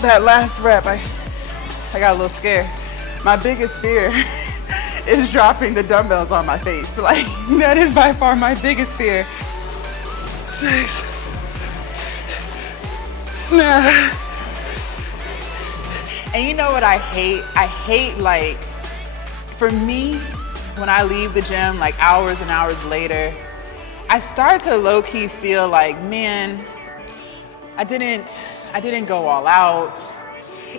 That last rep, I got a little scared. My biggest fear is dropping the dumbbells on my face. Like, that is by far my biggest fear. 6. And you know what I hate? I hate, like, for me, when I leave the gym, like hours and hours later, I start to low-key feel like, man, I didn't go all out.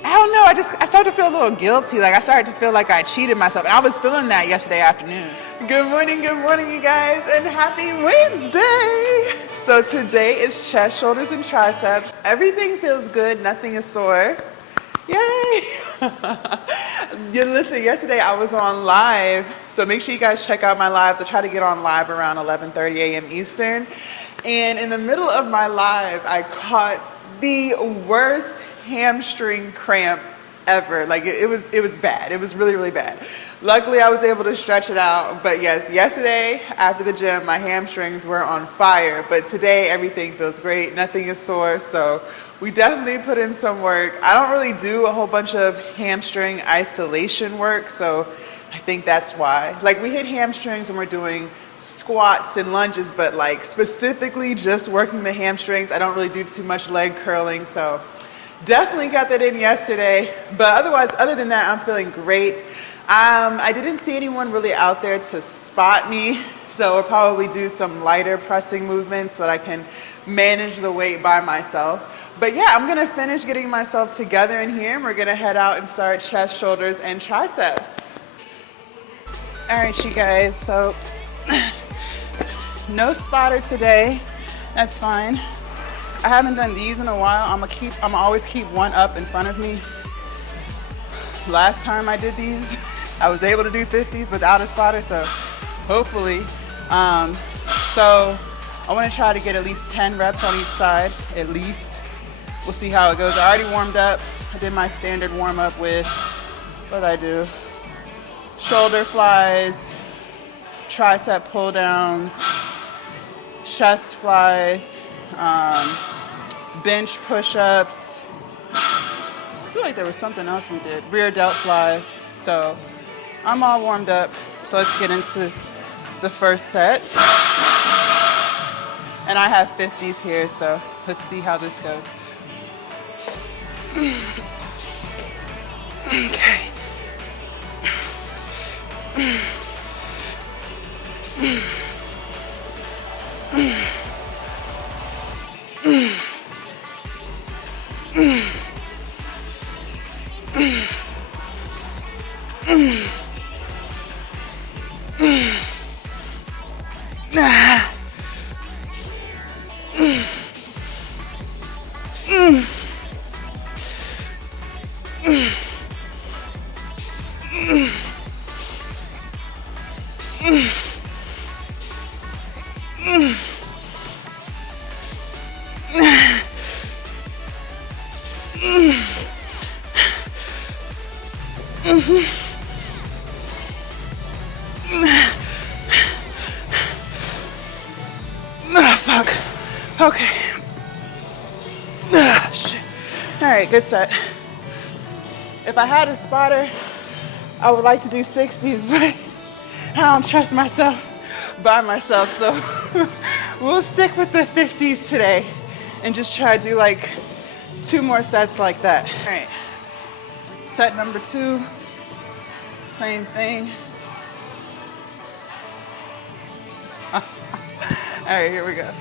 I don't know, I started to feel a little guilty. Like I started to feel like I cheated myself. And I was feeling that yesterday afternoon. Good morning, you guys, and happy Wednesday. So today is chest, shoulders, and triceps. Everything feels good, nothing is sore. Yay! Listen, yesterday I was on live, so make sure you guys check out my lives. I try to get on live around 11:30 a.m. Eastern. And in the middle of my live, I caught the worst hamstring cramp ever. Like it was bad. It was really, really bad. Luckily, I was able to stretch it out. But yes, yesterday after the gym, my hamstrings were on fire. But today, everything feels great. Nothing is sore. So we definitely put in some work. I don't really do a whole bunch of hamstring isolation work. So I think that's why. Like we hit hamstrings when we're doing squats and lunges, but like specifically just working the hamstrings. I don't really do too much leg curling. So definitely got that in yesterday, but otherwise, other than that, I'm feeling great. I didn't see anyone really out there to spot me, so I'll probably do some lighter pressing movements so that I can manage the weight by myself. But yeah, I'm gonna finish getting myself together in here, and we're gonna head out and start chest, shoulders, and triceps. All right, you guys, so no spotter today, that's fine. I haven't done these in a while. I'm always keep one up in front of me. Last time I did these, I was able to do 50s without a spotter, so hopefully. So I want to try to get at least 10 reps on each side, at least. We'll see how it goes. I already warmed up. I did my standard warm up with, what did I do? Shoulder flies, tricep pull downs, chest flies, bench push-ups. I feel like there was something else we did. Rear delt flies. So I'm all warmed up. So let's get into the first set. And I have 50s here, so let's see how this goes. Okay. Fuck. Okay. Shit. All right, good set. If I had a spotter, I would like to do 60s, but I don't trust myself by myself, so we'll stick with the 50s today and just try to do like 2 more sets like that. All right, set number 2, same thing. All right, here we go.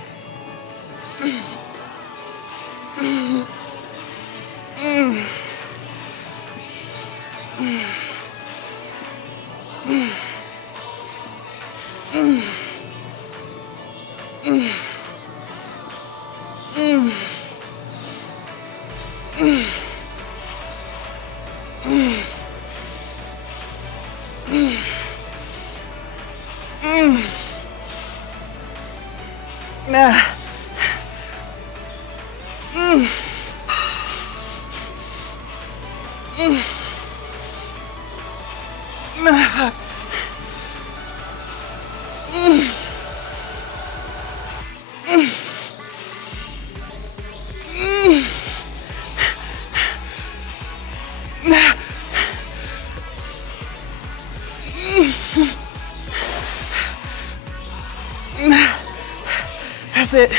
That's it.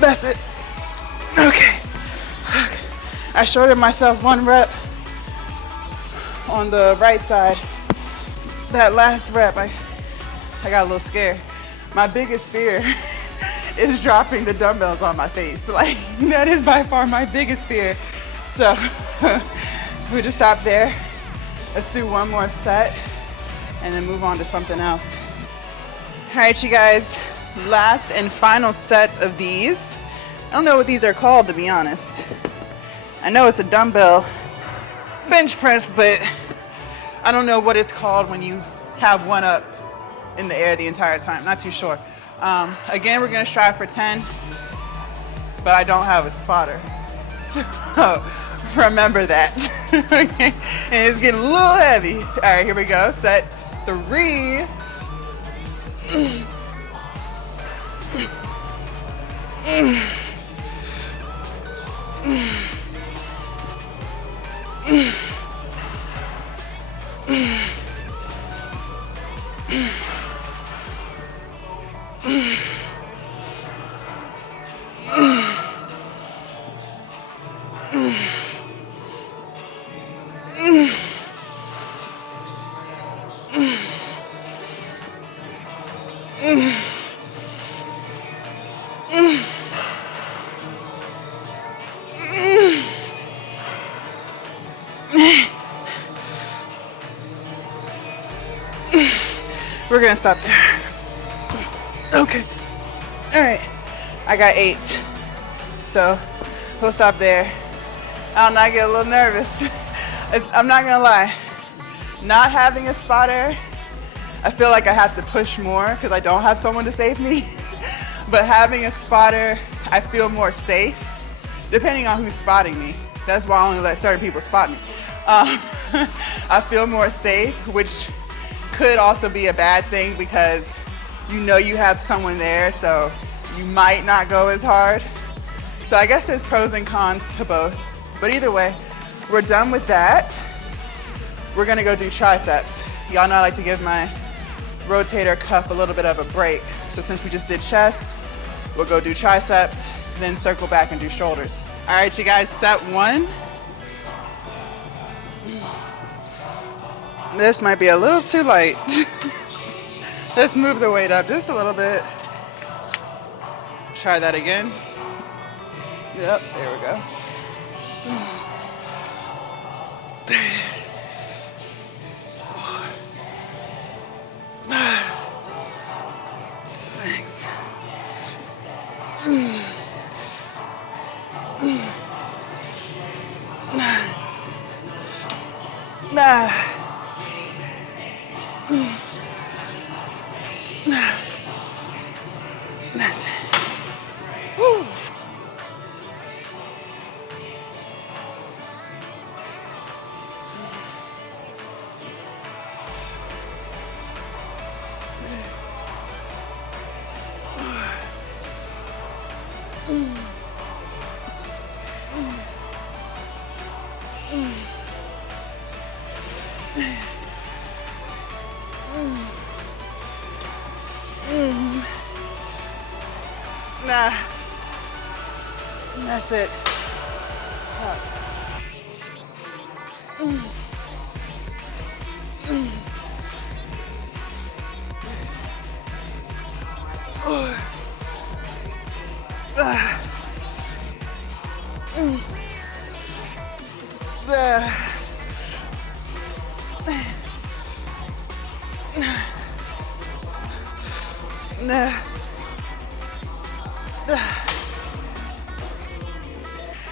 That's it. Okay. I shorted myself 1 rep on the right side. That last rep, I got a little scared. My biggest fear is dropping the dumbbells on my face. Like, that is by far my biggest fear. So we'll just stop there. Let's do 1 more set and then move on to something else. All right, you guys, last and final set of these. I don't know what these are called, to be honest. I know it's a dumbbell bench press, but I don't know what it's called when you have one up in the air the entire time. Not too sure. Again, we're gonna strive for 10, but I don't have a spotter. So remember that. Okay. And it's getting a little heavy. All right, here we go. Set 3. We're gonna stop there. Okay. All right. I got 8. So we'll stop there. I don't know, I get a little nervous. I'm not gonna lie. Not having a spotter, I feel like I have to push more because I don't have someone to save me. But having a spotter, I feel more safe, depending on who's spotting me. That's why I only let certain people spot me. I feel more safe, which could also be a bad thing because you know you have someone there, so you might not go as hard. So I guess there's pros and cons to both. But either way, we're done with that. We're gonna go do triceps. Y'all know I like to give my rotator cuff a little bit of a break. So since we just did chest, we'll go do triceps, then circle back and do shoulders. All right, you guys, set 1. This might be a little too light. Let's move the weight up just a little bit. Try that again. Yep, there we go. 6. That's it. Woo. That's it.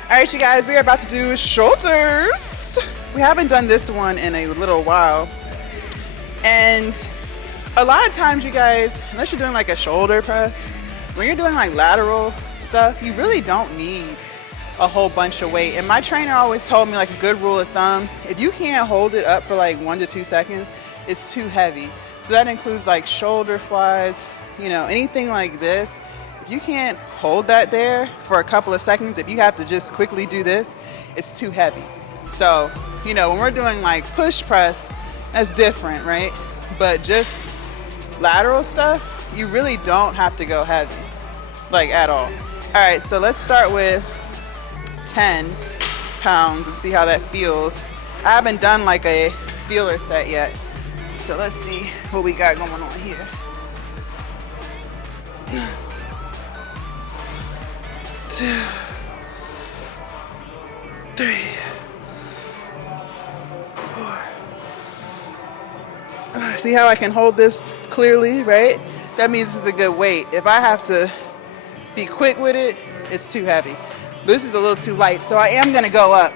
All right, you guys, we are about to do shoulders. We haven't done this one in a little while. And a lot of times, you guys, unless you're doing like a shoulder press, when you're doing like lateral stuff, you really don't need a whole bunch of weight. And my trainer always told me, like, a good rule of thumb, if you can't hold it up for like 1 to 2 seconds, it's too heavy. So that includes like shoulder flies, you know, anything like this. If you can't hold that there for a couple of seconds, if you have to just quickly do this, it's too heavy. So, you know, when we're doing like push press, that's different, right? But just lateral stuff, you really don't have to go heavy. like at all. All right, so let's start with 10 pounds and see how that feels. I haven't done like a feeler set yet. So let's see what we got going on here. 2, 3, 4. See how I can hold this clearly, right? That means this is a good weight. If I have to be quick with it, it's too heavy. This is a little too light, so I am gonna go up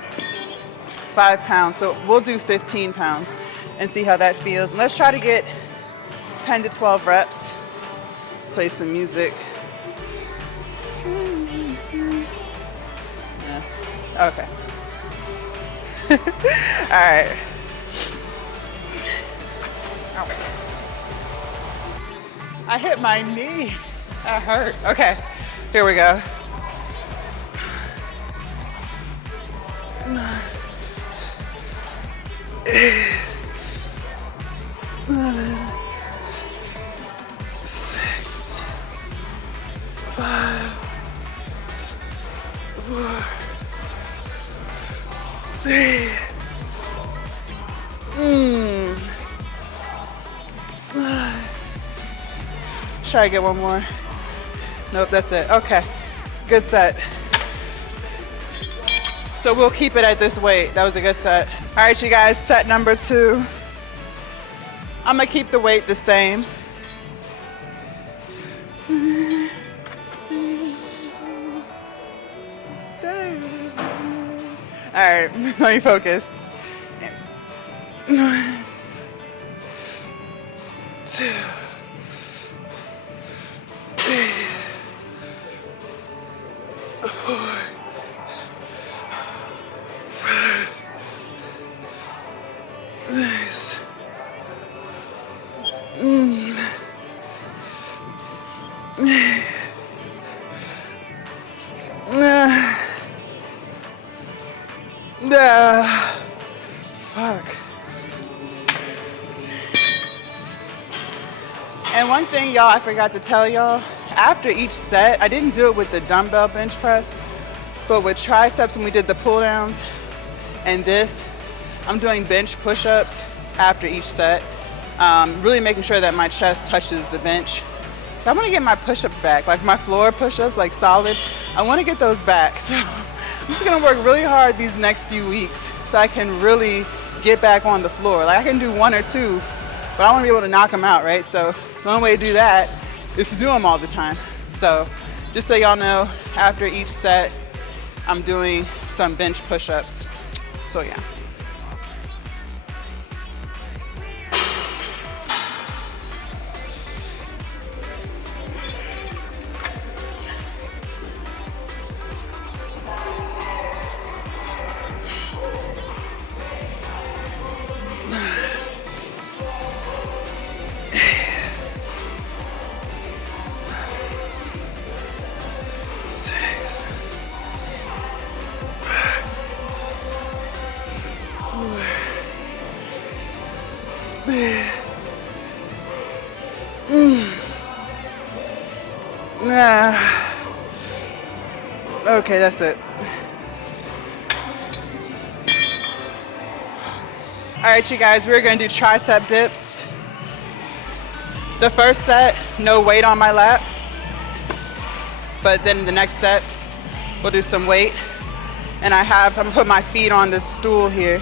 5 pounds. So we'll do 15 pounds and see how that feels. And let's try to get 10 to 12 reps. Play some music. Yeah. Okay. All right. Ow. I hit my knee. That hurt. Okay, here we go. 6, 5, 4, 3. Try to get one more. Nope, that's it. Okay, good set. So we'll keep it at this weight. That was a good set. All right, you guys, set number 2. I'm gonna keep the weight the same. Stay. All right, let me focus. 1, 2, 3, 4, 5, 6. Fuck. And one thing, y'all, I forgot to tell y'all, after each set, I didn't do it with the dumbbell bench press, but with triceps when we did the pull downs and this, I'm doing bench push-ups after each set, really making sure that my chest touches the bench. So I want to get my push-ups back, like my floor push-ups, like solid. I want to get those back. So I'm just going to work really hard these next few weeks so I can really get back on the floor. Like I can do 1 or 2, but I want to be able to knock them out, right? So the only way to do that is to do them all the time. So just so y'all know, after each set, I'm doing some bench push-ups. So yeah. Okay, that's it. All right, you guys, we're gonna do tricep dips. The first set, no weight on my lap. But then the next sets, we'll do some weight. And I'm gonna put my feet on this stool here.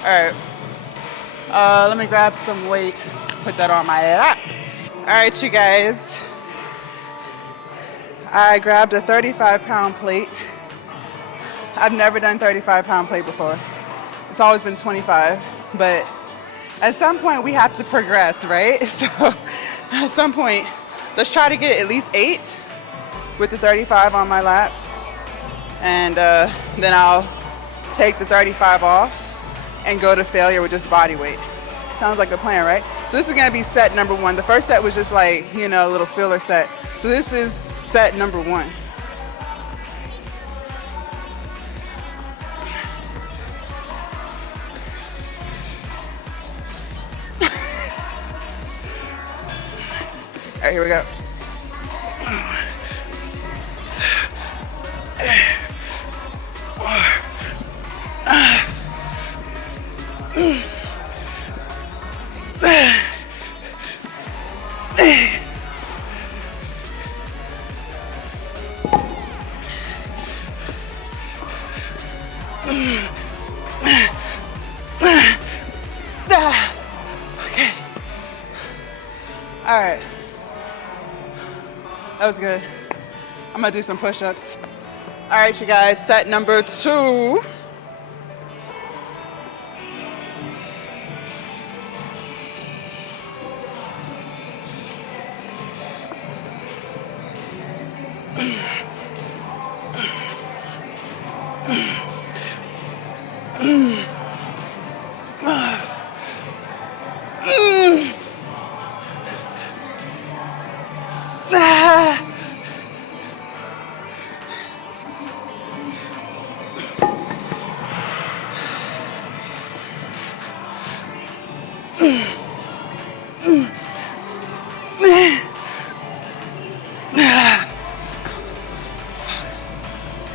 All right, let me grab some weight, put that on my lap. All right, you guys, I grabbed a 35-pound plate. I've never done 35-pound plate before. It's always been 25, but at some point we have to progress, right? So at some point, let's try to get at least 8 with the 35 on my lap. And then I'll take the 35 off and go to failure with just body weight. Sounds like a plan, right? So this is gonna be set number 1. The first set was just like, you know, a little filler set. So this is set number 1. All right, here we go. Okay. All right. That was good. I'm gonna do some push-ups. All right, you guys, set number 2.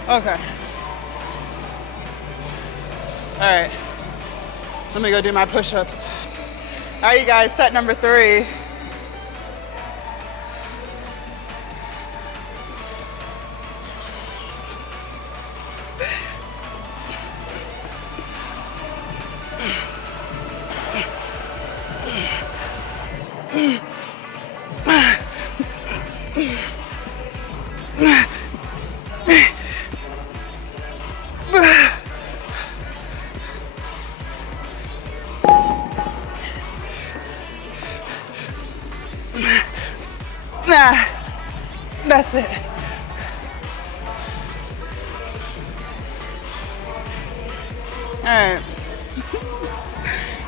Okay. All right. Let me go do my push-ups. All right, you guys, set number 3. Nah, that's it. All right.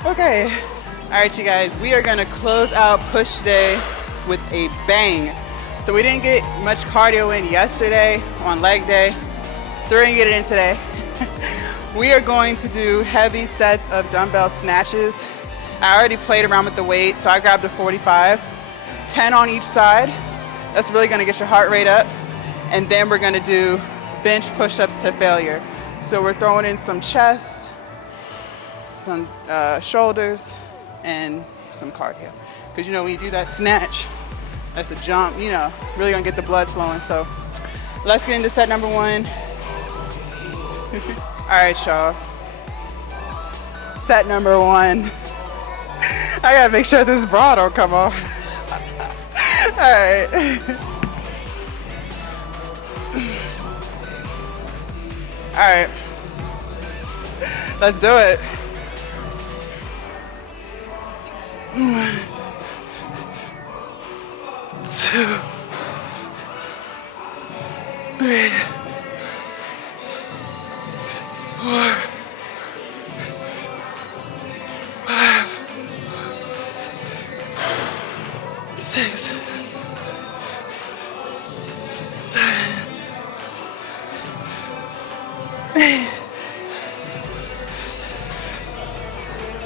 Okay. All right, you guys, we are gonna close out push day with a bang. So we didn't get much cardio in yesterday on leg day, so we're gonna get it in today. We are going to do heavy sets of dumbbell snatches. I already played around with the weight, so I grabbed a 45, 10 on each side. That's really gonna get your heart rate up. And then we're gonna do bench push-ups to failure. So we're throwing in some chest, some shoulders, and some cardio. Because you know, when you do that snatch, that's a jump, you know, really gonna get the blood flowing. So let's get into set number 1. All right, y'all. Set number 1. I gotta make sure this bra don't come off. All right. All right. Let's do it. 1, 2, 3, 4, 5, 6, 7, 8,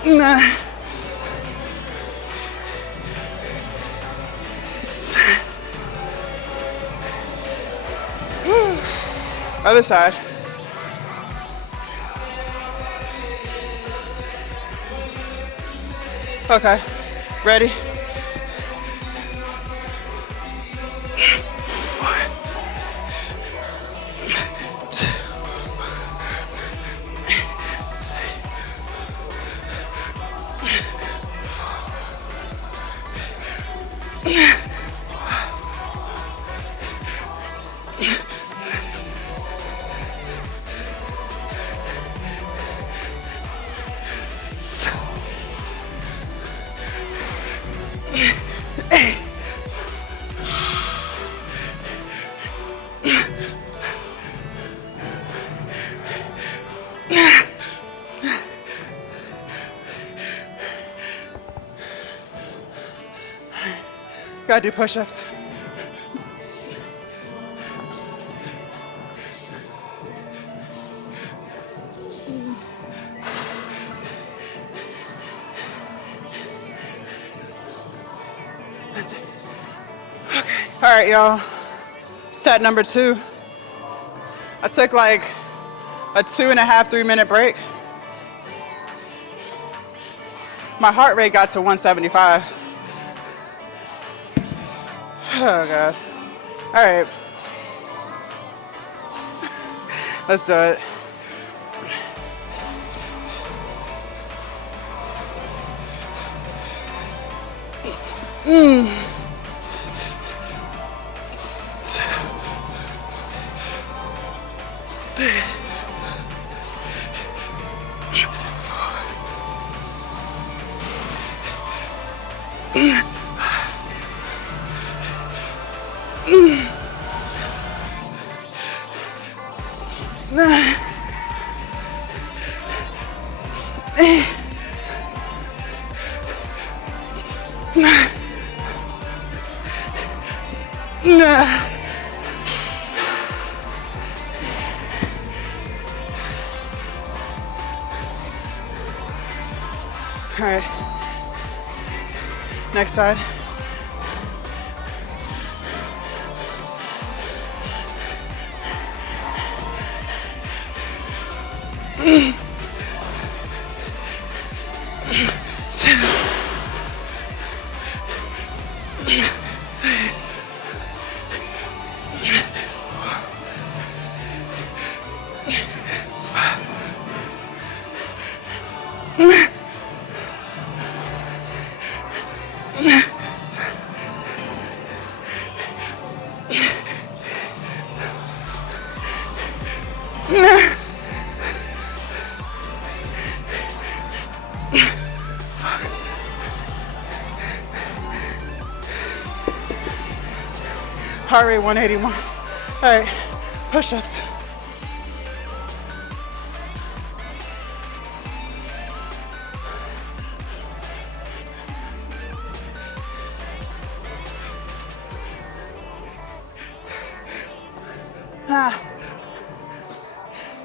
9, 10. Other side. Okay, ready? 1, 2, 8. Gotta do push-ups. That's it. Okay. All right, y'all. Set number 2. I took like a 2.5, 3-minute break. My heart rate got to 175. Oh God. All right. Let's do it. All right. Next side. Heart rate 181. All right, push-ups.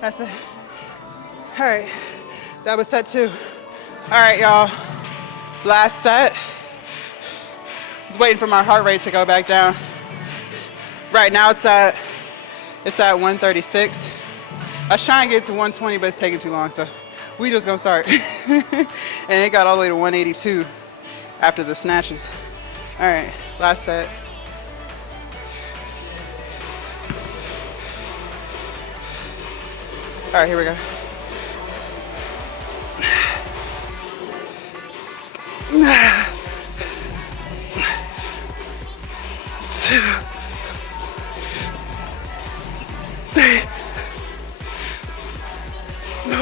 That's it. All right, that was set 2. All right, y'all, last set. I was waiting for my heart rate to go back down. Right now it's at 136. I was trying to get it to 120, but it's taking too long, so we just gonna start. And it got all the way to 182 after the snatches. All right, last set. All right, here we go. Two. 3, 4,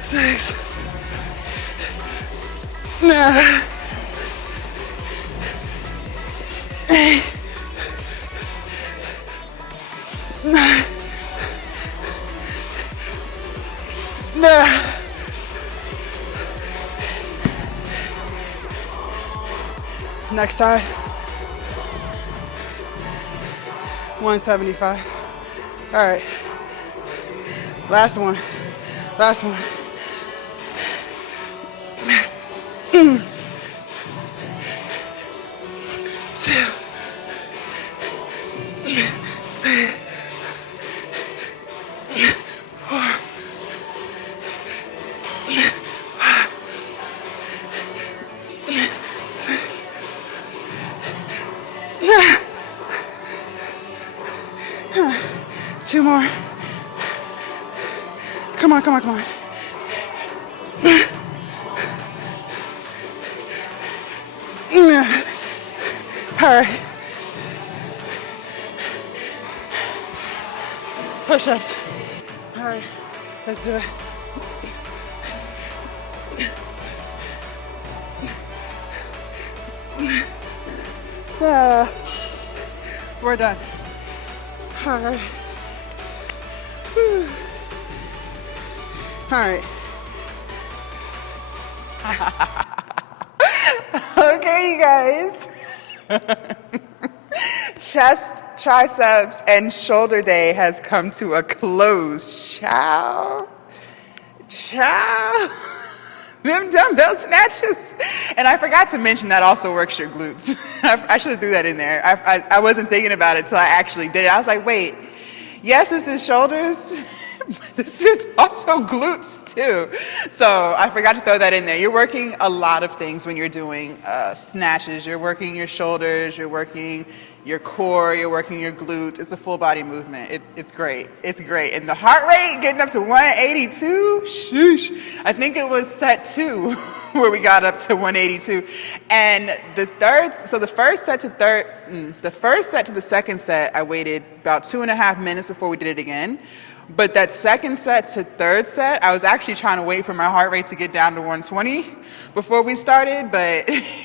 6, 9, 8, 9, 9. Next side. 175. All right. Last one. Last one. Two. 3. 4. 6. 2 more. Come on, come on, come on. All right. Push-ups. All right, let's do it. We're done. All right. Whew. All right. Okay, you guys. Chest, triceps, and shoulder day has come to a close. Ciao. Ciao. Them dumbbell snatches. And I forgot to mention that also works your glutes. I should have threw that in there. I wasn't thinking about it until I actually did it. I was like, wait, yes, this is shoulders, but this is also glutes too. So I forgot to throw that in there. You're working a lot of things when you're doing snatches. You're working your shoulders, you're working your core, you're working your glutes. It's a full body movement. It's great. It's great. And the heart rate getting up to 182, sheesh. I think it was set 2 where we got up to 182. And the first set to the second set, I waited about 2.5 minutes before we did it again. But that second set to third set, I was actually trying to wait for my heart rate to get down to 120 before we started, but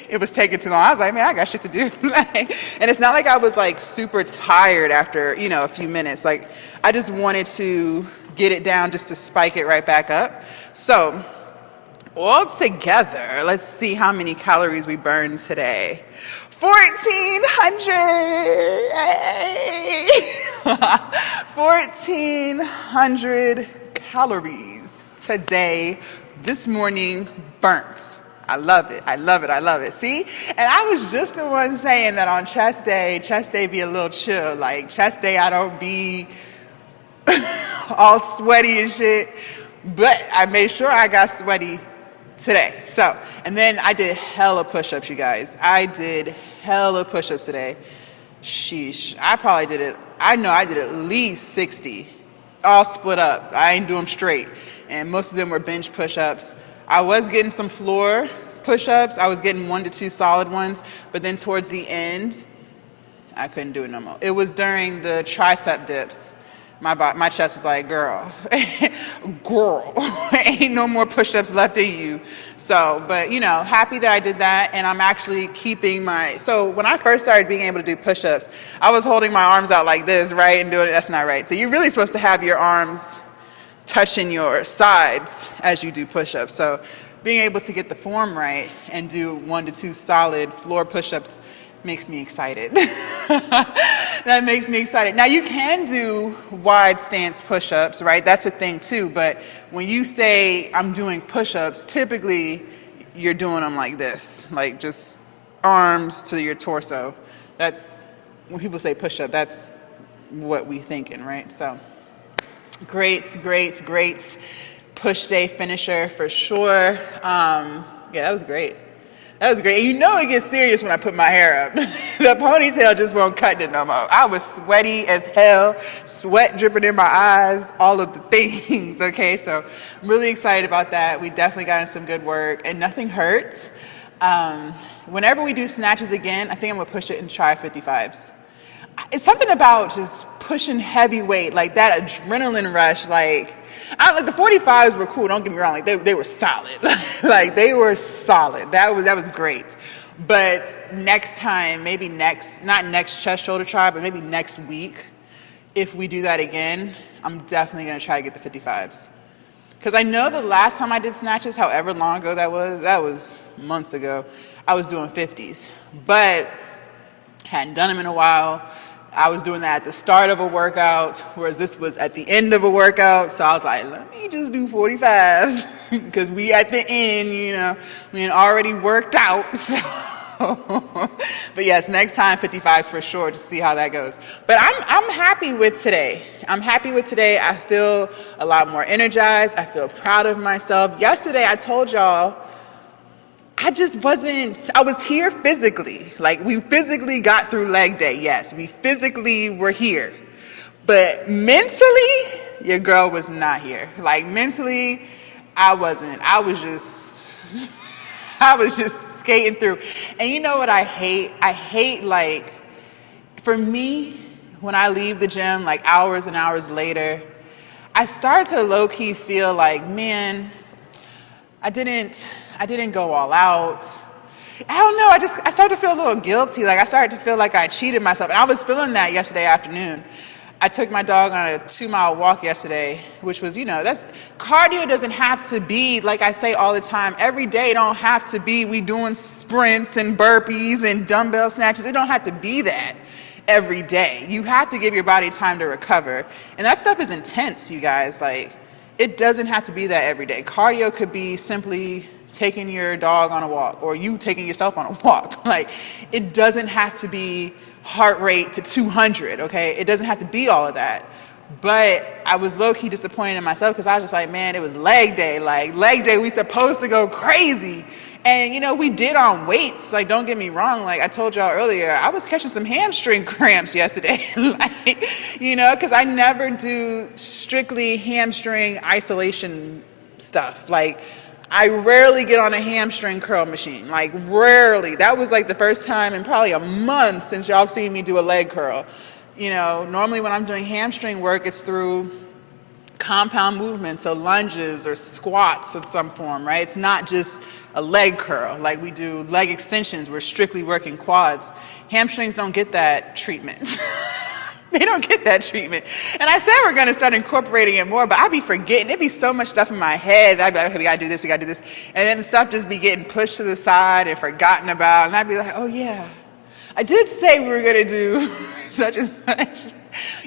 it was taking too long. I was like, man, I got shit to do. And it's not like I was like super tired after, a few minutes. Like, I just wanted to get it down just to spike it right back up. So, all together, let's see how many calories we burned today. 1,400 calories today, this morning, burnt. I love it, I love it, I love it. See? And I was just the one saying that on chest day be a little chill. Like, chest day, I don't be all sweaty and shit. But I made sure I got sweaty today. So, and then I did hella push-ups, you guys. I did hella push-ups today. Sheesh. I know I did at least 60, all split up. I ain't do them straight. And most of them were bench push-ups. I was getting some floor push-ups. I was getting 1 to 2 solid ones. But then towards the end, I couldn't do it no more. It was during the tricep dips. My chest was like, girl, ain't no more push-ups left in you. So, but happy that I did that, and I'm actually keeping so when I first started being able to do push-ups, I was holding my arms out like this, right, and doing it, that's not right. So you're really supposed to have your arms touching your sides as you do push-ups. So being able to get the form right and do 1 to 2 solid floor push-ups makes me excited. That makes me excited. Now you can do wide stance push-ups, right? That's a thing too. But when you say I'm doing push-ups, typically you're doing them like this, like just arms to your torso. That's when people say push-up, that's what we thinking, right? So great push day finisher for sure. Yeah, that was great. That was great. And it gets serious when I put my hair up. The ponytail just won't cut it no more. I was sweaty as hell, sweat dripping in my eyes, all of the things, okay? So I'm really excited about that. We definitely got in some good work, and nothing hurts. Whenever we do snatches again, I think I'm gonna push it and try 55s. It's something about just pushing heavy weight, like that adrenaline rush, like the 45s were cool, don't get me wrong, like they were solid. Like they were solid. That was great. But next time, not next chest shoulder try, but maybe next week, if we do that again, I'm definitely gonna try to get the 55s. Because I know the last time I did snatches, however long ago that was months ago, I was doing 50s. But hadn't done them in a while. I was doing that at the start of a workout, whereas this was at the end of a workout. So I was like, let me just do 45s because we at the end, we had already worked out. So. But yes, next time 55s for sure to see how that goes. But I'm happy with today. I feel a lot more energized. I feel proud of myself. Yesterday I told y'all I was here physically. Like, we physically got through leg day. Yes, we physically were here. But mentally, your girl was not here. Like, mentally, I wasn't. I was just skating through. And you know what I hate? I hate, like, for me, when I leave the gym, like, hours and hours later, I start to low-key feel like, man, I didn't go all out. I don't know, I started to feel a little guilty. Like, I started to feel like I cheated myself. And I was feeling that yesterday afternoon. I took my dog on a 2-mile walk yesterday, which was, that's cardio doesn't have to be, like I say all the time, every day don't have to be we doing sprints and burpees and dumbbell snatches. It don't have to be that every day. You have to give your body time to recover. And that stuff is intense, you guys. Like, it doesn't have to be that every day. Cardio could be simply taking your dog on a walk or you taking yourself on a walk. Like, it doesn't have to be heart rate to 200, okay? It doesn't have to be all of that. But I was low-key disappointed in myself because I was just like, man, it was leg day. Like, leg day, we supposed to go crazy. And, we did on weights. Like, don't get me wrong. Like I told y'all earlier, I was catching some hamstring cramps yesterday. Like, because I never do strictly hamstring isolation stuff. Like, I rarely get on a hamstring curl machine, like rarely. That was like the first time in probably a month since y'all have seen me do a leg curl. Normally when I'm doing hamstring work, it's through compound movements, so lunges or squats of some form, right? It's not just a leg curl. Like we do leg extensions, we're strictly working quads. Hamstrings don't get that treatment. They don't get that treatment. And I said we're going to start incorporating it more, but I'd be forgetting. There'd be so much stuff in my head. I'd be like, okay, we got to do this, we got to do this. And then stuff just be getting pushed to the side and forgotten about. And I'd be like, oh, yeah, I did say we were going to do such and such.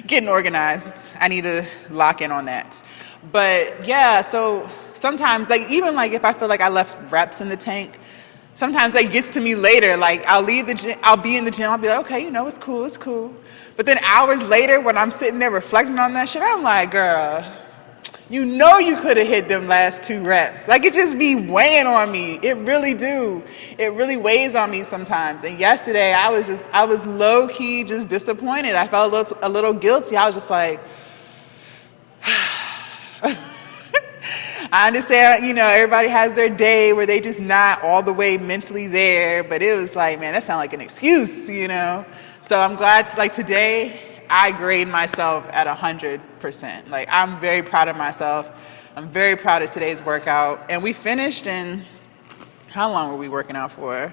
Getting organized. I need to lock in on that. But, yeah, so sometimes, like even like if I feel like I left reps in the tank, sometimes that gets to me later. Like I'll leave the gym, I'll be in the gym, I'll be like, okay, it's cool, it's cool. But then hours later, when I'm sitting there reflecting on that shit, I'm like, girl, you could have hit them last 2 reps. Like, it just be weighing on me. It really do. It really weighs on me sometimes. And yesterday, I was low-key just disappointed. I felt a little guilty. I was just like, I understand, everybody has their day where they just not all the way mentally there. But it was like, man, that sounds like an excuse, So I'm glad today I grade myself at 100%. Like, I'm very proud of myself. I'm very proud of today's workout. And we finished in, how long were we working out for?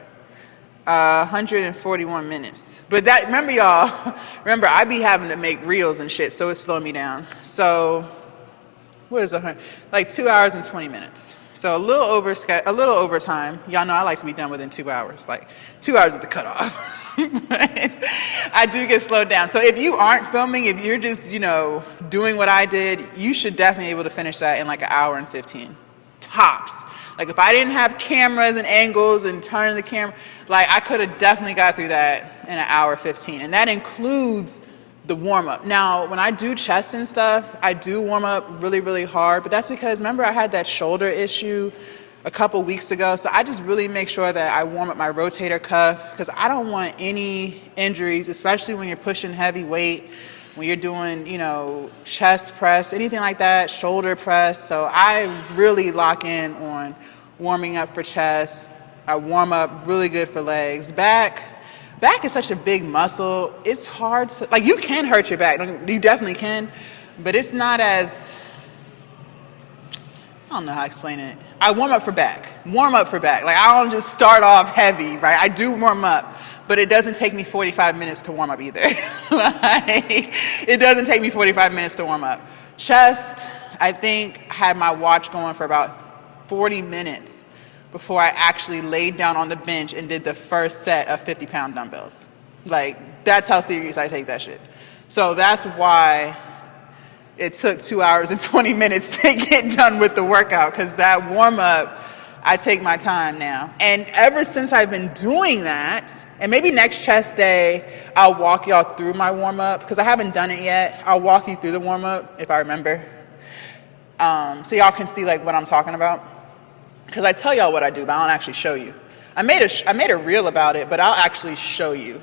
141 minutes. But remember y'all, I be having to make reels and shit, so it's slowing me down. So, what is 100? Like 2 hours and 20 minutes. So a little over time. Y'all know I like to be done within 2 hours. Like 2 hours is the cutoff. But I do get slowed down. So if you aren't filming, if you're just, doing what I did, you should definitely be able to finish that in like 1 hour and 15. Tops. Like if I didn't have cameras and angles and turning the camera, like I could have definitely got through that in 1 hour 15. And that includes the warm up. Now, when I do chest and stuff, I do warm up really, really hard, but that's because remember I had that shoulder issue a couple weeks ago. So I just really make sure that I warm up my rotator cuff because I don't want any injuries, especially when you're pushing heavy weight, when you're doing, chest press, anything like that, shoulder press. So I really lock in on warming up for chest. I warm up really good for legs. Back is such a big muscle. It's hard to, like, you can hurt your back. You definitely can, but it's not as, I don't know how to explain it. I warm up for back. Like, I don't just start off heavy, right? I do warm up, but it doesn't take me 45 minutes to warm up either. Like, it doesn't take me 45 minutes to warm up. Chest, I think, had my watch going for about 40 minutes before I actually laid down on the bench and did the first set of 50-pound dumbbells. Like, that's how serious I take that shit. So that's why it took 2 hours and 20 minutes to get done with the workout, because that warm-up, I take my time now. And ever since I've been doing that, and maybe next chest day, I'll walk y'all through my warm-up, because I haven't done it yet. I'll walk you through the warm-up, if I remember, so y'all can see like what I'm talking about. Because I tell y'all what I do, but I don't actually show you. I made a reel about it, but I'll actually show you.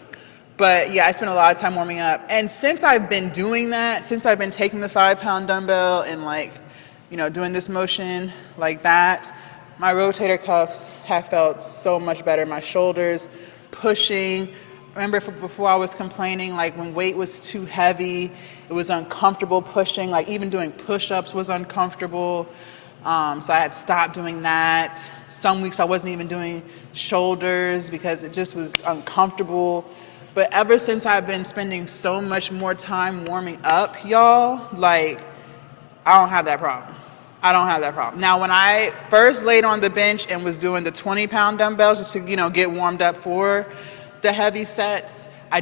But yeah, I spent a lot of time warming up. And since I've been doing that, since I've been taking the 5-pound dumbbell and like, doing this motion like that, my rotator cuffs have felt so much better. My shoulders, pushing. Remember before I was complaining, like when weight was too heavy, it was uncomfortable pushing. Like even doing push-ups was uncomfortable. So I had stopped doing that. Some weeks I wasn't even doing shoulders because it just was uncomfortable. But ever since I've been spending so much more time warming up, y'all, like, I don't have that problem. I don't have that problem. Now, when I first laid on the bench and was doing the 20-pound dumbbells just to, get warmed up for the heavy sets, I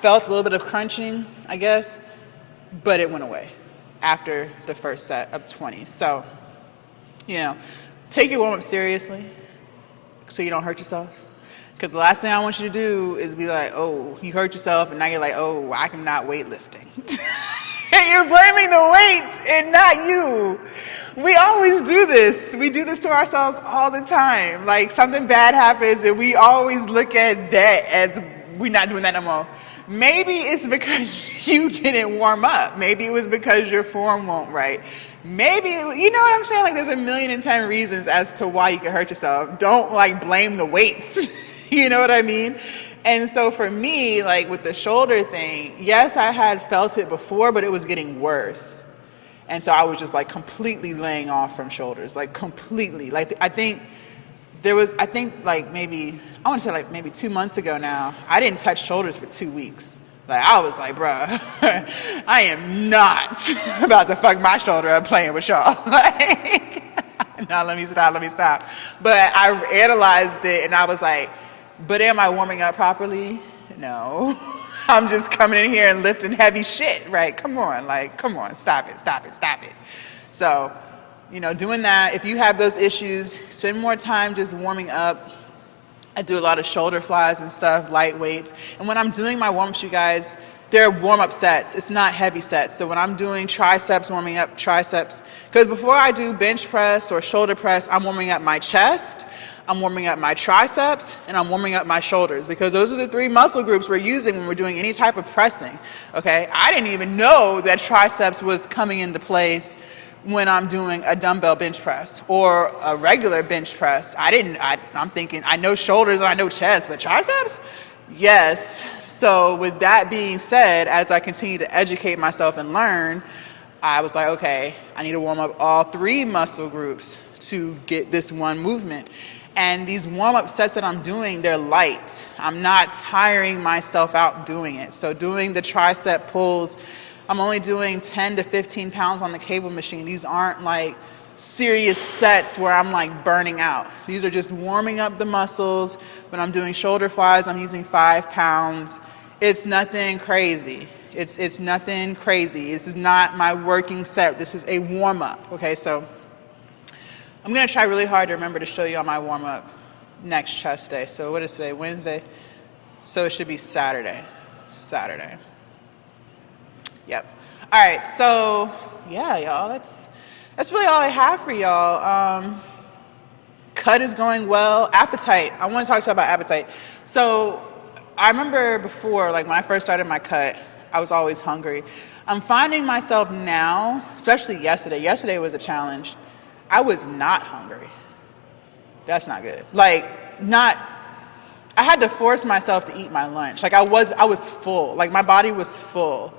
felt a little bit of crunching, I guess, but it went away after the first set of 20. So, take your warm-up seriously so you don't hurt yourself. Because the last thing I want you to do is be like, oh, you hurt yourself, and now you're like, oh, I'm not weightlifting. And you're blaming the weights and not you. We always do this. We do this to ourselves all the time. Like, something bad happens, and we always look at that as we're not doing that no more. Maybe it's because you didn't warm up. Maybe it was because your form won't right. Maybe, you know what I'm saying? Like, there's 1,000,010 reasons as to why you could hurt yourself. Don't, blame the weights. You know what I mean? And so for me, with the shoulder thing, yes, I had felt it before, but it was getting worse. And so I was just, completely laying off from shoulders, completely. I think maybe 2 months ago now, I didn't touch shoulders for 2 weeks. I was like, bruh, I am not about to fuck my shoulder up playing with y'all. No, let me stop. But I analyzed it, and I was like, but am I warming up properly? No. I'm just coming in here and lifting heavy shit, right? Come on, stop it. So, doing that, if you have those issues, spend more time just warming up. I do a lot of shoulder flies and stuff, light weights. And when I'm doing my warm-ups, you guys, they're warm-up sets. It's not heavy sets. So when I'm doing triceps, warming up triceps, because before I do bench press or shoulder press, I'm warming up my chest, I'm warming up my triceps, and I'm warming up my shoulders, because those are the 3 muscle groups we're using when we're doing any type of pressing, okay? I didn't even know that triceps was coming into place when I'm doing a dumbbell bench press or a regular bench press. I'm thinking, I know shoulders and I know chest, but triceps? Yes. So with that being said, as I continue to educate myself and learn, I was like, okay, I need to warm up all 3 muscle groups to get this one movement. And these warm-up sets that I'm doing, they're light. I'm not tiring myself out doing it. So doing the tricep pulls, I'm only doing 10 to 15 pounds on the cable machine. These aren't serious sets where I'm burning out. These are just warming up the muscles. When I'm doing shoulder flies, I'm using 5 pounds. It's nothing crazy. It's nothing crazy. This is not my working set. This is a warm-up, okay? So I'm going to try really hard to remember to show you on my warm-up next chest day. So what is today? Wednesday? So it should be Saturday. Yep. All right. So yeah, y'all, that's really all I have for y'all. Cut is going well. Appetite. I want to talk to you about appetite. So I remember before, when I first started my cut, I was always hungry. I'm finding myself now, especially yesterday. Yesterday was a challenge. I was not hungry. That's not good. I had to force myself to eat my lunch. I was full. My body was full.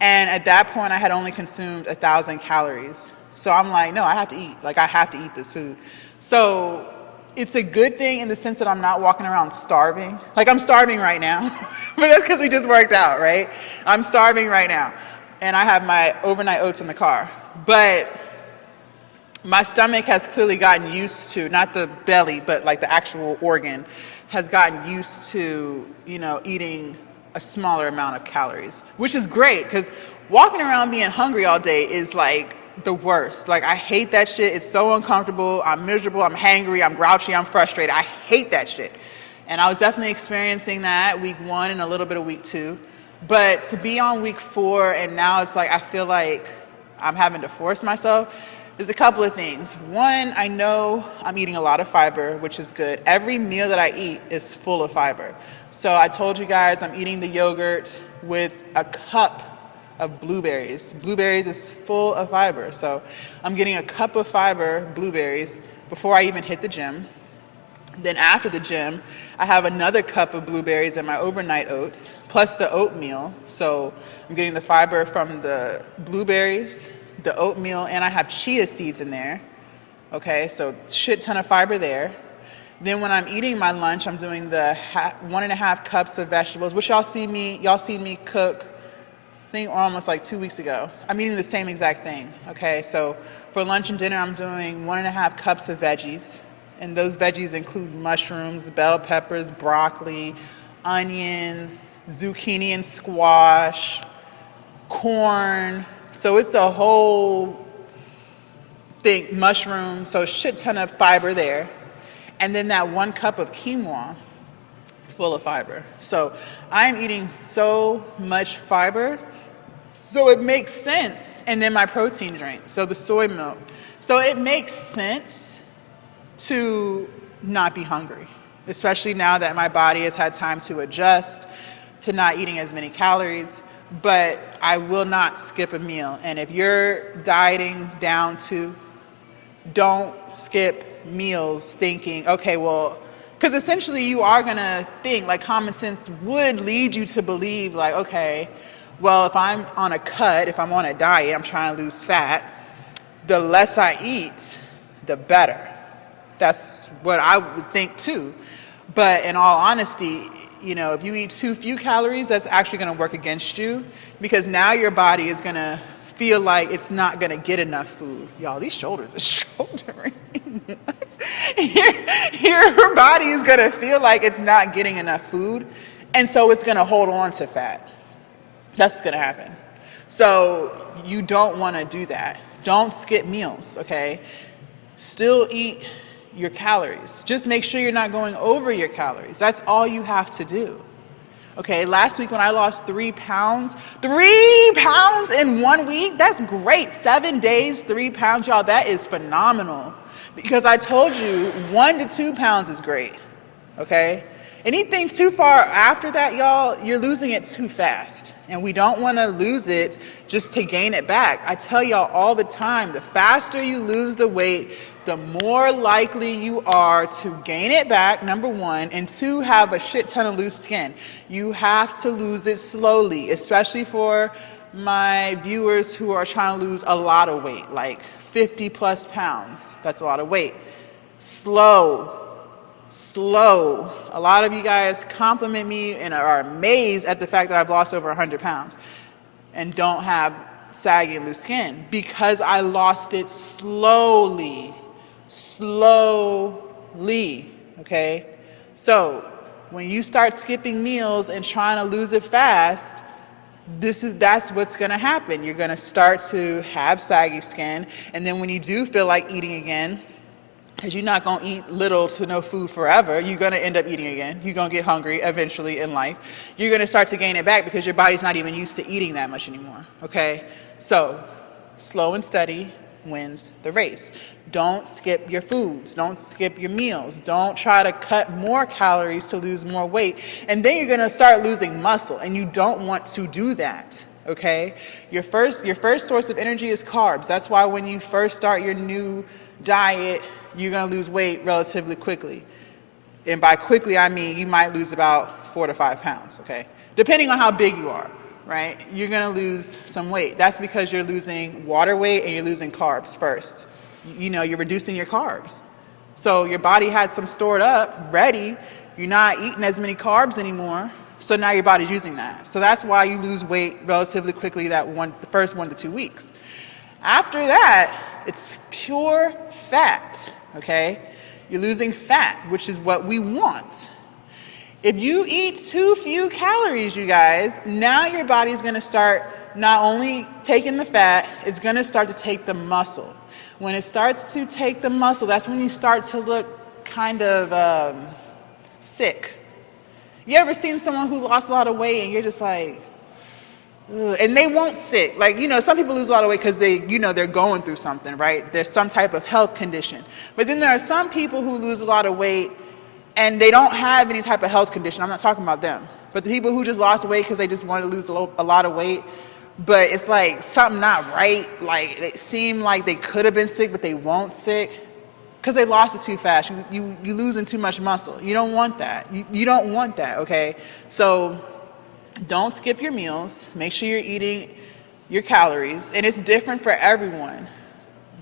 And at that point, I had only consumed 1,000 calories. So I'm like, no, I have to eat. I have to eat this food. So it's a good thing in the sense that I'm not walking around starving. I'm starving right now. But that's because we just worked out, right? I'm starving right now. And I have my overnight oats in the car. But my stomach has clearly gotten used to, not the belly, but the actual organ, has gotten used to, eating a smaller amount of calories, which is great, because walking around being hungry all day is the worst. I hate that shit. It's so uncomfortable. I'm miserable. I'm hangry. I'm grouchy. I'm frustrated. I hate that shit. And I was definitely experiencing that week 1 and a little bit of week 2. But to be on week 4 and now it's I feel like I'm having to force myself, there's a couple of things. One, I know I'm eating a lot of fiber, which is good. Every meal that I eat is full of fiber. So I told you guys I'm eating the yogurt with a cup of blueberries. Blueberries is full of fiber. So I'm getting a cup of fiber, blueberries, before I even hit the gym. Then after the gym, I have another cup of blueberries and my overnight oats, plus the oatmeal. So I'm getting the fiber from the blueberries, the oatmeal, and I have chia seeds in there. Okay, so shit ton of fiber there. Then when I'm eating my lunch, I'm doing the 1.5 cups of vegetables, which y'all seen me cook, I think almost like 2 weeks ago. I'm eating the same exact thing, okay? So for lunch and dinner, I'm doing 1.5 cups of veggies. And those veggies include mushrooms, bell peppers, broccoli, onions, zucchini and squash, corn. So it's a whole thing, mushrooms, so a shit ton of fiber there. And then that 1 cup of quinoa, full of fiber. So I'm eating so much fiber, so it makes sense. And then my protein drink, so the soy milk. So it makes sense to not be hungry, especially now that my body has had time to adjust to not eating as many calories. But I will not skip a meal. And if you're dieting down to, don't skip meals thinking, okay, well, because essentially you are going to think, like common sense would lead you to believe like, okay, well, if I'm on a cut, if I'm on a diet, I'm trying to lose fat, the less I eat, the better. That's what I would think too. But in all honesty, you know, if you eat too few calories, that's actually going to work against you, because now your body is going to feel like it's not going to get enough food. Y'all, these shoulders are shouldering. Your body is going to feel like it's not getting enough food, and so it's going to hold on to fat. That's what's going to happen. So you don't want to do that. Don't skip meals, okay? Still eat your calories. Just make sure you're not going over your calories. That's all you have to do. Okay, last week when I lost 3 pounds, 3 pounds in 1 week, that's great. 7 days, 3 pounds, y'all, that is phenomenal. Because I told you 1 to 2 pounds is great, okay? Anything too far after that, y'all, you're losing it too fast. And we don't want to lose it just to gain it back. I tell y'all all the time, the faster you lose the weight, the more likely you are to gain it back, number one, and two, have a shit ton of loose skin. You have to lose it slowly, especially for my viewers who are trying to lose a lot of weight, like 50 plus pounds. That's a lot of weight. Slow. A lot of you guys compliment me and are amazed at the fact that I've lost over 100 pounds and don't have saggy and loose skin, because I lost it slowly, okay? So when you start skipping meals and trying to lose it fast, that's what's going to happen. You're going to start to have saggy skin, and then when you do feel like eating again, because you're not going to eat little to no food forever, you're going to end up eating again. You're going to get hungry eventually in life. You're going to start to gain it back because your body's not even used to eating that much anymore, okay? So slow and steady wins the race. Don't skip your foods. Don't skip your meals. Don't try to cut more calories to lose more weight. And then you're going to start losing muscle, and you don't want to do that, okay? Your first source of energy is carbs. That's why when you first start your new diet, you're going to lose weight relatively quickly. And by quickly, I mean you might lose about 4 to 5 pounds, okay? Depending on how big you are, right? You're going to lose some weight. That's because you're losing water weight and you're losing carbs first. You know, you're reducing your carbs. So your body had some stored up, ready. You're not eating as many carbs anymore. So now your body's using that. So that's why you lose weight relatively quickly the first 1 to 2 weeks. After that, it's pure fat, okay? You're losing fat, which is what we want. If you eat too few calories, you guys, now your body's going to start not only taking the fat, it's going to start to take the muscle. When it starts to take the muscle, that's when you start to look kind of sick. You ever seen someone who lost a lot of weight and you're just like, ugh, and they won't sick? Like, you know, some people lose a lot of weight because they're going through something, right? There's some type of health condition. But then there are some people who lose a lot of weight and they don't have any type of health condition. I'm not talking about them. But the people who just lost weight because they just wanted to lose a lot of weight, but it's like something not right. Like it seemed like they could have been sick, but they won't sick because they lost it too fast. You losing too much muscle. You don't want that. You don't want that, okay? So don't skip your meals. Make sure you're eating your calories. And it's different for everyone.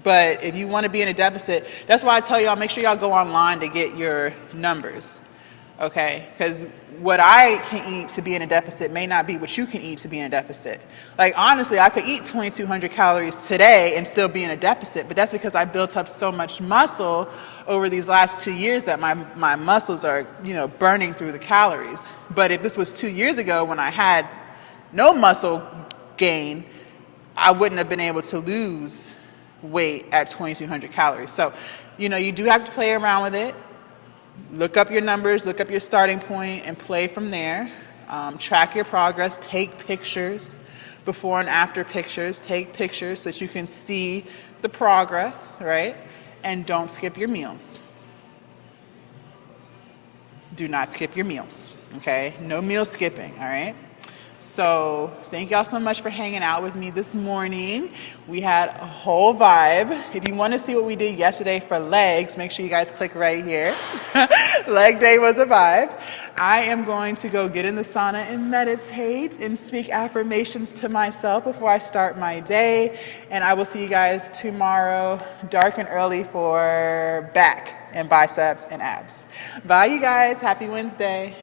But if you want to be in a deficit, that's why I tell y'all, make sure y'all go online to get your numbers, okay? Because what I can eat to be in a deficit may not be what you can eat to be in a deficit. Like, honestly, I could eat 2,200 calories today and still be in a deficit, but that's because I built up so much muscle over these last 2 years that my muscles are, you know, burning through the calories. But if this was 2 years ago when I had no muscle gain, I wouldn't have been able to lose weight at 2,200 calories. So, you know, you do have to play around with it. Look up your numbers, look up your starting point, and play from there. Track your progress, take pictures, before and after pictures. Take pictures so that you can see the progress, right? And don't skip your meals. Do not skip your meals, okay? No meal skipping, all right? So thank y'all so much for hanging out with me this morning. We had a whole vibe. If you want to see what we did yesterday for legs, make sure you guys click right here. Leg day was a vibe. I am going to go get in the sauna and meditate and speak affirmations to myself before I start my day. And I will see you guys tomorrow, dark and early, for back and biceps and abs. Bye, you guys. Happy Wednesday.